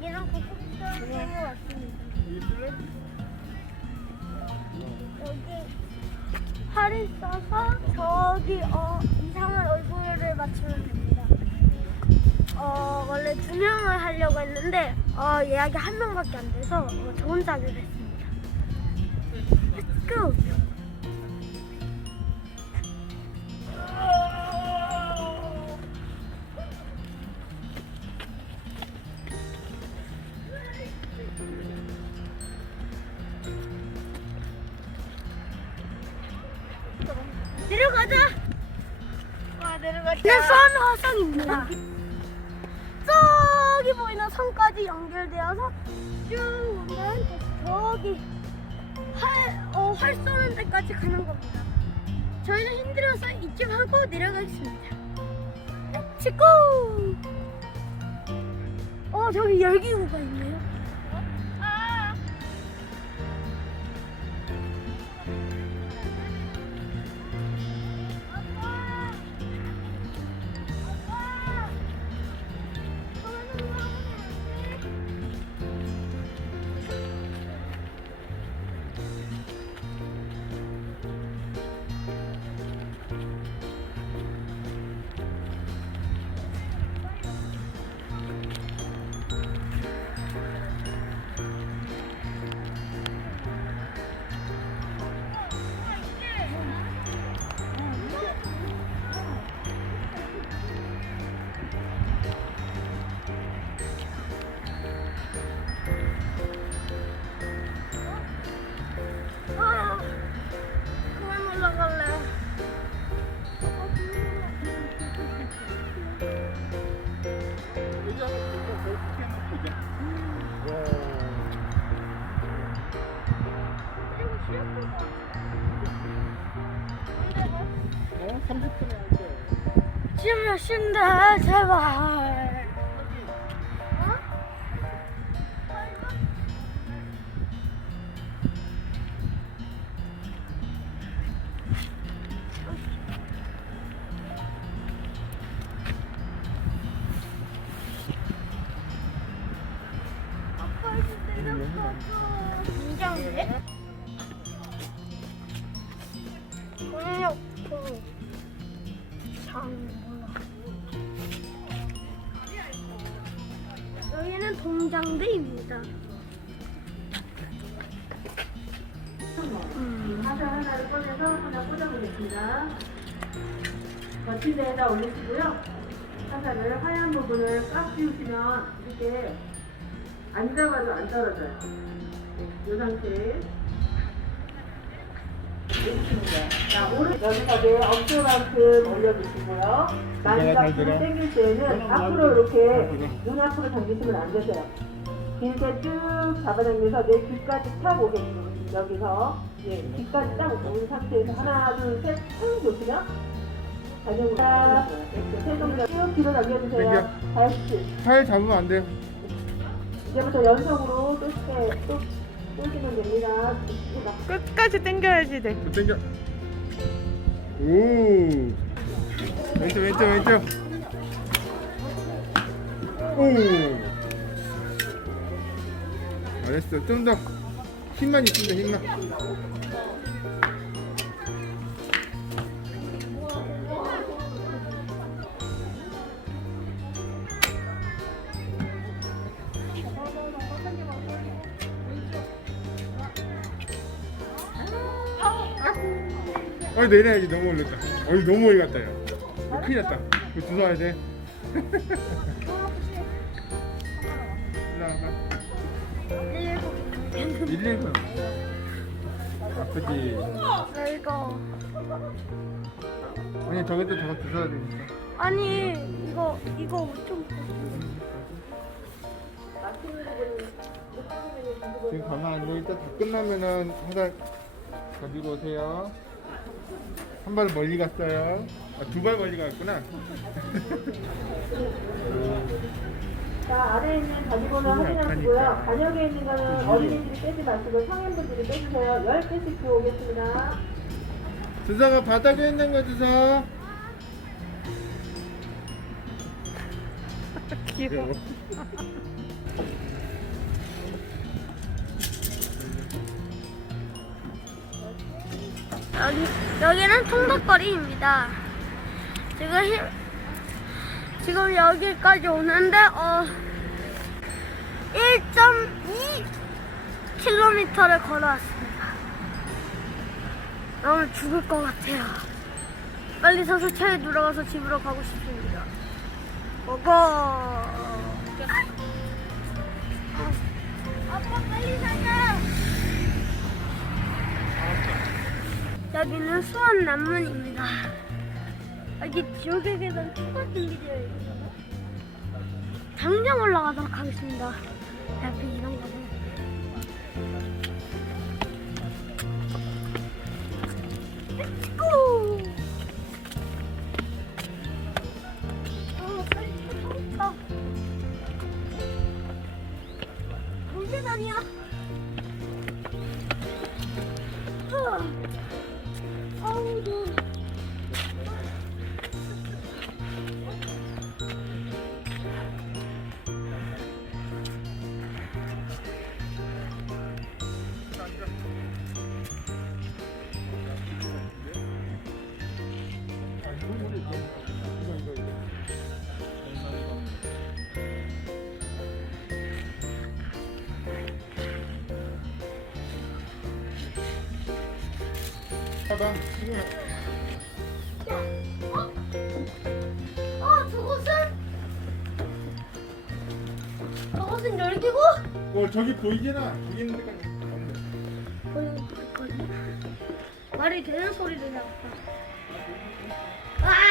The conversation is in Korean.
아기랑 고급스러운 왔습니다. 있을래? 여기 팔이 써서 저기 어, 이상한 얼굴을 맞추면 됩니다. 어, 원래 두 명을 하려고 했는데 어, 예약이 한 명밖에 안 돼서 어, 저 혼자 하기로 했습니다. Let's go! 내려가자! 와 내려가자. 네, 선 화성입니다. 저기 보이는 선까지 연결되어서 쭉 오면 저기 활, 어, 활 쏘는 데까지 가는 겁니다. 저희는 힘들어서 이쯤 하고 내려가겠습니다. 렛츠고! 어, 저기 열기구가 있네요. 30분에 할 거야. 지금 몇 시인데 제발. 어? 긴장돼? 동력도 장 몰라. 여기는 동장대입니다. 화살 하나를 꺼내서 하나 꽂아보겠습니다. 거치대에다 올리시고요. 화살을 하얀 부분을 꽉 씌우시면 이렇게 안 잡아도 안 떨어져요. 이 상태. 거예요. 자, 오른 여기까지 어깨만큼 올려주시고요. 잘 들어? 당길 때는 앞으로 이렇게 눈 앞으로 당기시면 안 되세요. 길게 쭉 잡아당겨서 내 귀까지 탁 오게끔 여기서 예, 귀까지 딱 오는 상태에서 하나 둘셋쭉 놓으시면 단영으로 이렇게 세 동작 쭉 뒤로 당겨주세요. 당겨. 다시 팔 잡으면 안 돼요. 이제부터 연속으로 또, 또 쏘시면 됩니다. 끝까지 당겨야지 돼. 또 당겨. 오. 왼쪽 왼쪽 왼쪽. 오. 잘했어. 좀 더 힘만 있습니다. 힘만. 어 내려야지 너무 올렸다. 어 너무 멀리 갔다 야. 이거 큰일 났다. 이거 주워야 돼. 일로 와봐. 119. 아프지. 나 이거 아니 저기도 저거 주워야 되니까. 아니 이거 이거 좀 지금 가만 안 돼. 일단 다 끝나면은 화살 가지고 오세요. 한 발 멀리 갔어요. 아, 두 발 멀리 갔구나. 자, 아래에 있는 가지고는 손이 확인하시고요. 약하니까. 반역에 있는 거는 조심히. 어린이들이 빼지 마시고 성인분들이 빼주세요. 10개씩 들어오겠습니다. 주사가 바닥에 있는 거 주사. 귀여워. 여기 여기는 통닭거리입니다. 지금 히- 지금 여기까지 오는데 어 1.2km를 걸어왔습니다. 너무 죽을 것 같아요. 빨리 서서 차에 들어가서 집으로 가고 싶습니다. 고고. 아빠 빨리 가자. 여기는 수원 남문입니다. 여기 지옥의 계단 추가 준비되어 있어요. 당장 올라가도록 하겠습니다. 옆에 이런 거는. 공대단이야. 봐봐. 어, 저것은? 저것은 열기고? 어 저기 보이잖아. 보이는 데까지 가면 돼. 말이 되는 소리를 내었다. 와!